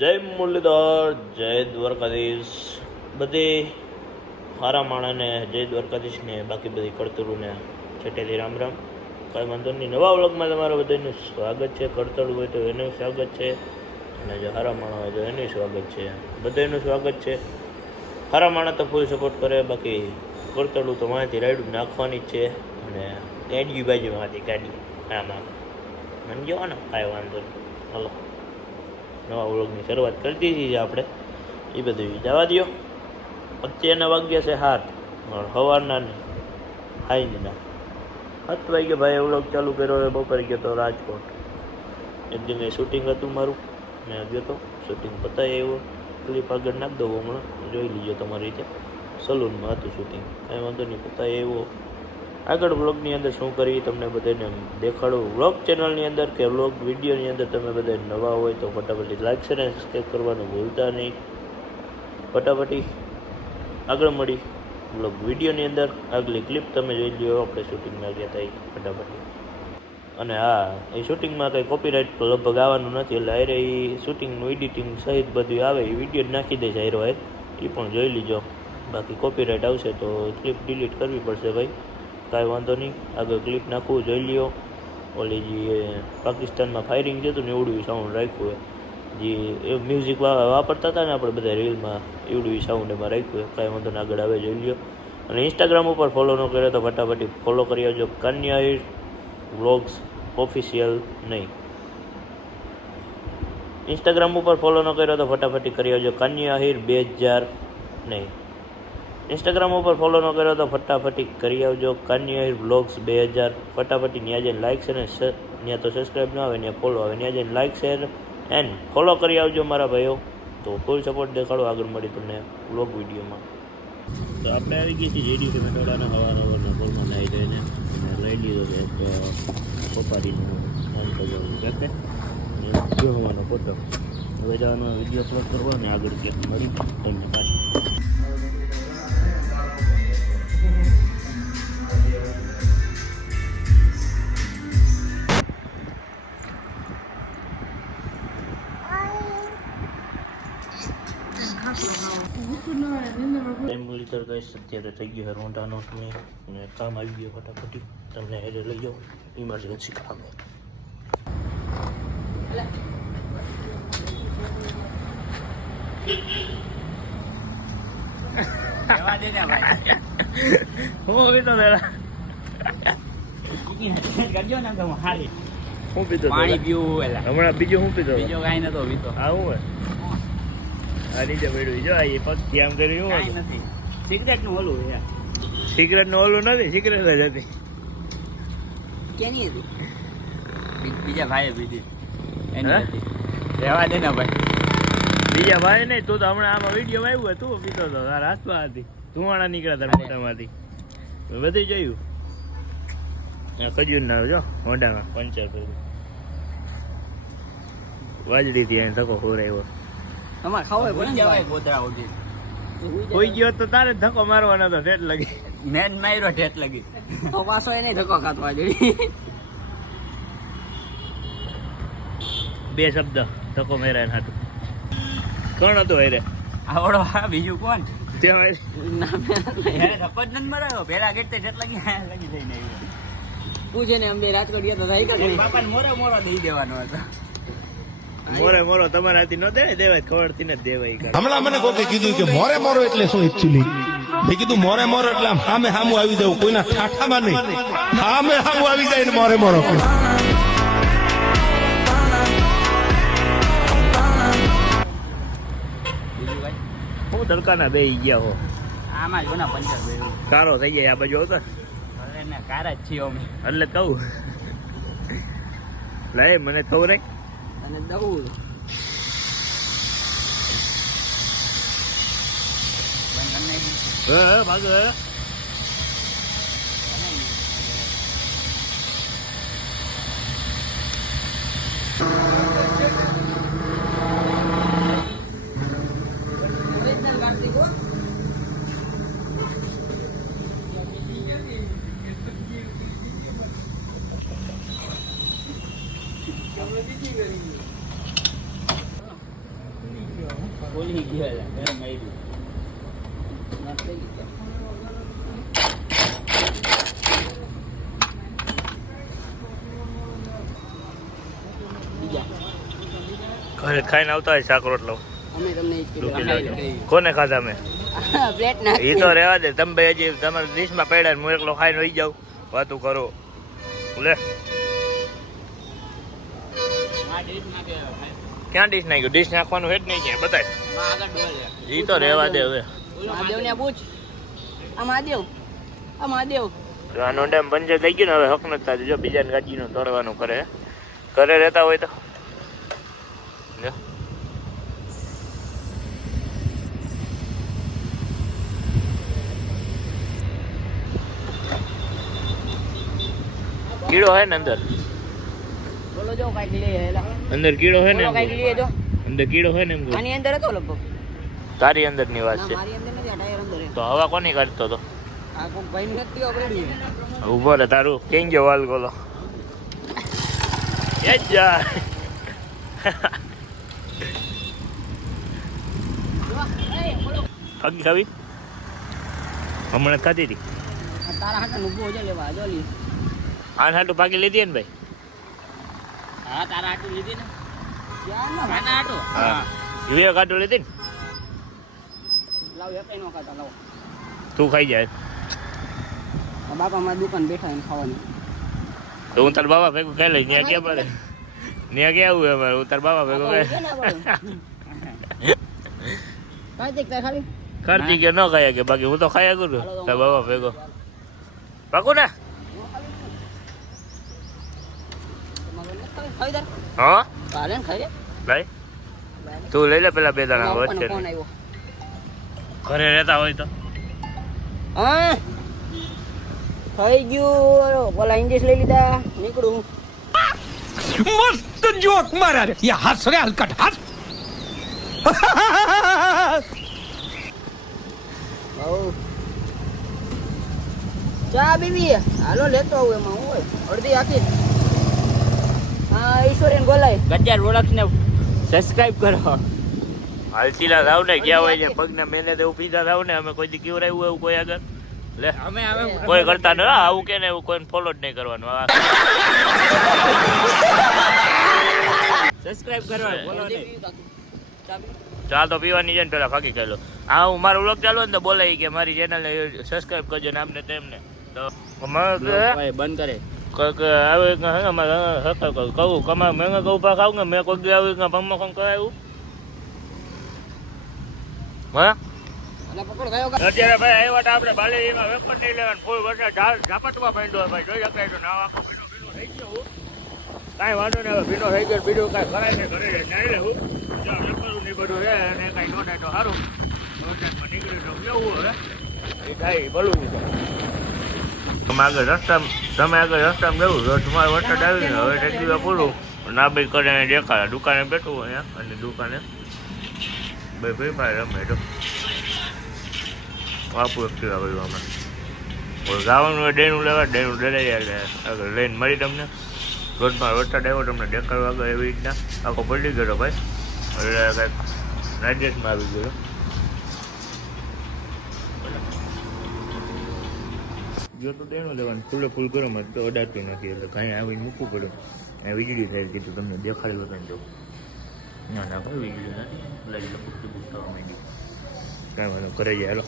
જય મુરલીધર, જય દ્વારકાધીશ. બધે સારા માણાને જય દ્વારકાધીશને, બાકી બધી કડતરુને છેટેથી રામ રામ. કાંઈ વાંધો નહીં. નવા વ્લોગમાં તમારું બધાનું સ્વાગત છે. કડતરું હોય તો એનું સ્વાગત છે, અને જો સારા માણા હોય તો એનું સ્વાગત છે. બધાનું સ્વાગત છે. સારા માણા તો ફૂલ સપોર્ટ કરે, બાકી કડતરું તો વાંથી રાયડું નાખવાની જ છે. અને કાઢી બાજુમાંથી કાઢી આમાં સમજો ને, કાંઈ વાંધો નહીં. હલો, નવા વ્લોગની શરૂઆત કરી દીધી છે આપણે. એ બધું જવા દો. અત્યારના વાગ્યા છે 7, સવારના ને હાઈના 7 વાગે ભાઈ વ્લોગ ચાલુ કર્યો. બપોરે ગયો તો રાજકોટ. એક જગ્યાએ શૂટિંગ હતું મારું, મેં ગયો તો શૂટિંગ પતાવી આવ્યો. ક્લિપ આગળ નાખ દઉં, હમણાં જોઈ લીજો તમારી રીતે. સલૂનમાં હતું શૂટિંગ, કાંઈ વાંધો નહીં, પતાવી આવ્યો. આગળ વ્લોગની અંદર શું કરી તમને બધાને દેખાડું. વ્લોગ ચેનલની અંદર કે વ્લોગ વિડીયોની અંદર તમે બધા નવા હોય તો ફટાફટી લાઈક છે અને સબસ્ક્રાઈબ કરવાનું ભૂલતા નહીં. ફટાફટી આગળ મળી વ્લોગ વિડીયોની અંદર. આગલી ક્લિપ તમે જોઈ લ્યો, આપણે શૂટિંગમાં ગયા હતા એ ફટાફટી. અને હા, એ શૂટિંગમાં કંઈ કોપીરાઇટ તો લગભગ આવવાનું નથી, એટલે આરે એ શૂટિંગનું એડિટિંગ સહિત બધું આવે એ વિડીયો જ નાખી દે છે આયરો એ પણ જોઈ લીજો. બાકી કોપીરાઇટ આવશે તો ક્લિપ ડિલીટ કરવી પડશે ભાઈ, કાંઈ વાંધો નહીં. આગળ ક્લિપ નાખવું જોઈ લ્યો. ઓલી જે પાકિસ્તાનમાં ફાયરિંગ જતું ને એવડું સાઉન્ડ રાખ્યું હોય, જે મ્યુઝિક વાપરતા હતા ને આપણે બધા રીલમાં, એવડું સાઉન્ડ એમાં રાખ્યું હોય. કાંઈ વાંધો ને, આગળ આવે જોઈ લ્યો. અને ઇન્સ્ટાગ્રામ ઉપર ફોલો ન કર્યો તો ફટાફટી ફોલો કરી આવજો. કન્યા વ્લોગ્સ ઓફિશિયલ નહીં. ઇન્સ્ટાગ્રામ ઉપર ફોલો ન કર્યો તો ફટાફટી કરી આવજો. કન્યા 2000 નહીં. ઇન્સ્ટાગ્રામ ઉપર ફોલો ન કર્યો તો ફટાફટી કરી આવજો. કન્યા વ્લોગ્સ 2000. ફટાફટી ત્યાં જઈને લાઇક છે ને, ત્યાં તો સબસ્ક્રાઈબ ના આવે, ત્યાં ફોલો આવે. ત્યાં જઈને લાઇક શેર એન્ડ ફોલો કરી આવજો મારા ભાઈઓ. તો ફૂલ સપોર્ટ દેખાડો. આગળ મળી તમને વ્લોગ વિડીયોમાં. તો આપણે આવી ગઈ છીએ જેડીસી મેટોડાના હવાના પોલમાં નાહી જઈને લઈ લીધો છે એક સોપારીનો જાતે જો હવાનો ફોટો. હવે જવાનો વિડીયો અપલોડ કરવો ને આગળ ક્યાંક મળી તમને પાછી. મુરલીધર ગઈ અત્યારે થઈ ગયો છે રોંઢાનો સમય અને કામ આવી ગયો. ફટાફટી તમને હેરે લઈ જાઓ, ઇમરજન્સી કામ. હું પીતો પાણી પીવું, હમણાં બીજું શું પીતો? બીજો કાંઈ નતો પીતો. આવું હોય આ રીતે પડ્યું જો, એ પગ આમ કર્યું નથી. સિગરેટ નું ઓલું, સિગરેટ નું ઓલું નથી, સિગરેટ જ હતી. કેની હતી? બીજા ભાઈએ પીધી એની હતી. રહેવા દે ને ભાઈ, બીજા ભાઈ નહીં. તું તો હમણાં આમાં વિડીયો આવ્યું તું પીતો હતો, તારા હાથમાં હતી, ધુવાણા નીકળ્યા તારા મોઢામાંથી, બધી જોયું. ખજૂર ના જો મોઢામાં પંચર કર્યું, વાજડી થી એને ધક્કો ખોરાયો. અમાર ખાવાય પણ જવાય ગોદરા ઉડી. કોઈ ગયો તો તારે ધક્કો મારવાનો હતો, ઠેઠ લગી. મેન માર્યો ઠેઠ લગી. તો પાછો એને ધક્કો કાટવા જોડી. બે શબ્દ ધક્કો માર્યા ને હાથું. કોણ હતું હેરે? આવડો હા, બીજું કોણ? ત્યાં ધક્કો જ નથી માર્યો. પેલા ગેટ ઠેઠ લગી લગી જઈને પૂછે ને, અમે રાજકોટ ગયા હતા, બાપાને મોરે મોરો દઈ દેવાનો હતો. મોરે મોરો તમારાથી ન દે, દેવાય ખબરથી ન દેવાય. હમણાં મને કોકે કીધું કે મોરે મોરો એટલે શું એકચ્યુઅલી? મેં કીધું મોરે મોરો એટલે આમ સામે સામું આવી જવું, કોઈના ઠાઠામાં નહીં, સામે સામું આવી જાય ને મોરે મોરો. હું તડકાના બે ગયા હો. આમાં જો ના પંચર બે કારો થઈ જાય આ બાજુ આવતા. હવે કાર જ છીએ અમે, એટલે કહું લે મને ખબર રહી. અને દઉં ભાગ ખોલી ગયો ગરમ આવી ઘરે ખાઈને આવતા હોય શાક રોટલો અમે તમને કોને ખાધા મેં પ્લેટ ના એ તો રહેવા દે તમે ભાઈ હજી તમારા ડીશમાં પડ્યા હું એકલો ખાઈને રહી જાઉં વાતું કરો લે ક્યાં ડીશ નાખ્યું ડીશ નાખવાનું હે જ નહીં ક્યાં બતાય એ તો રહેવા દે હવે મહાદેવ ને પૂછ આ મહાદેવ આ નોંધામ પંચર થઈ ગયું ને હવે હક નથી થતું જો બીજાને ગાજીનું તોડવાનું કરે ઘરે રહેતા હોય તો જો. કીડો હે ને અંદર બોલો જો કાઈ લે હેલા અંદર કીડો હે ને બોલો કાઈ લે જો અંદર કીડો હે ને એમ કહું. આની અંદર હતો લગભગ તારી અંદર ની વાત ના છે મારી અંદર નથી આ ટાયર અંદર તો હવા કોની કાઢતો તો આ કોઈ ભાઈ નથી ઓપરેડી ઉભો રે તારું કેમ ગયો વાલ ગોલો એ જા ખાવી ખાવી હમણાં ખાધી હતી તારા હાથ ઉભો છે લેવા જો લી આ હાટું પાકી લીધી ને ભાઈ હા તારા હાટુ લીધી ને ક્યાં ના ખાના હાટુ હા વિવેક હાટું લીધી ને લાવ એક નો ખાતા લાવ તું ખાઈ જાય બાપા મારી દુકાન બેઠા એમ ખાવાનું તો હું તાર બાબા ભેગું ખાઈ લઈશ ત્યાં ક્યાં પડે ત્યાં ક્યાં આવું અમારે હું તાર બાબા ભેગું ખાઈ કાઈ દેખ ખાલી ખર્ચી કે ન ખાયા કે બાકી હું તો ખાયા કરું તાર બાબા ભેગો પાકું ને ખાઈ દે હા કાલે ને ખાઈ ભાઈ તું લઈ લે પેલા બે દાણા દે વચ્ચે ફોન આવ્યો ઘરે રહેતા હોય તો હા ખાઈ ગયું ઓલા ઇંગ્લિશ લઈ લીધા નીકળું મસ્ત જોક મારા રે યા હસ રે હલકટ હસ ચા બીવી હાલો લેતો આવું એમાં હું હોય અડધી આખી હા ઈશ્વરીને બોલાય ગજ્જાર ઓળખને સબસ્ક્રાઇબ કરો હાલચીલા થાવ ને ગયા હોય છે પગને મેને તો પીધા થાવ ને અમે કોઈ દી કેવરાયું એવું કોઈ આગળ લે અમે કોઈ કરતા ન આવું કે ને એવું કોઈને ફોલો જ નહીં કરવાનું સબસ્ક્રાઇબ કરો બોલો ને ચા તો પીવાની છે ને પેલા ફાકી ખાઈ લો હા હું મારું વ્લોગ ચાલુ ને તો બોલાય કે મારી ચેનલને સબસ્ક્રાઇબ કરજો ને આમને તેમને તો બંધ કરે આવે કહું કમા મેં કહું પા ખાવું ને મેં કોઈ દી આવ્યું પમ્મા કરાવ્યું હા પકડ ગયો અત્યારે ભાઈ આવ્યા હતા આપણે બાલેરીમાં વેપર નહીં લેવાનું ફૂલ વરસાદ ઝાપટમાં પડ્યો ભાઈ જોઈ શકાય તો નાવા આખો ભીડો થઈ ગયો કાંઈ વાંધો નહીં હવે ભીડો થઈ ગયો બીજું કાંઈ કરાય ને ઘરે નાઈ લેવું વેપરું નહીં બધું રહે અને કાંઈ ન થાય તો સારું વરસાદમાં નીકળી તો લેવું હવે એ થાય ભલું તમે આગળ રસ્તામાં જવું તો તમારે વરસાદ આવી ને હવે એક દિવસ પૂરું ના ભાઈ કરીને દેખાડે દુકાને બેઠું અહીંયા અને દુકાને ભાઈ ભાઈ ભાઈ રમે તો આપું એક્ટિવા કર્યું અમે ગાવાનું હોય ડેનું લેવા ડેનું ડરાઈ એટલે આગળ લઈને મળી તમને રોડમાં વરસાદ આવ્યો તમને દેખાડવા આગળ એવી રીતના આખો પડી ગયો ભાઈ એટલે કાંઈક નાઇડ્રેસમાં આવી ગયો જો તો ડેનું લેવાનું ફૂલે ફૂલ ગરમ જ તો અડાતું નથી એટલે કાંઈ આવીને મૂકવું પડ્યું અને વીજળી થઈ કીધું તમને દેખાડેલું કંઈ જો ના ભાઈ વીજળી નથી લઈ લો પૂછતું થવા માંડ્યું કાંઈ વાંધો ઘરે જાય હાલો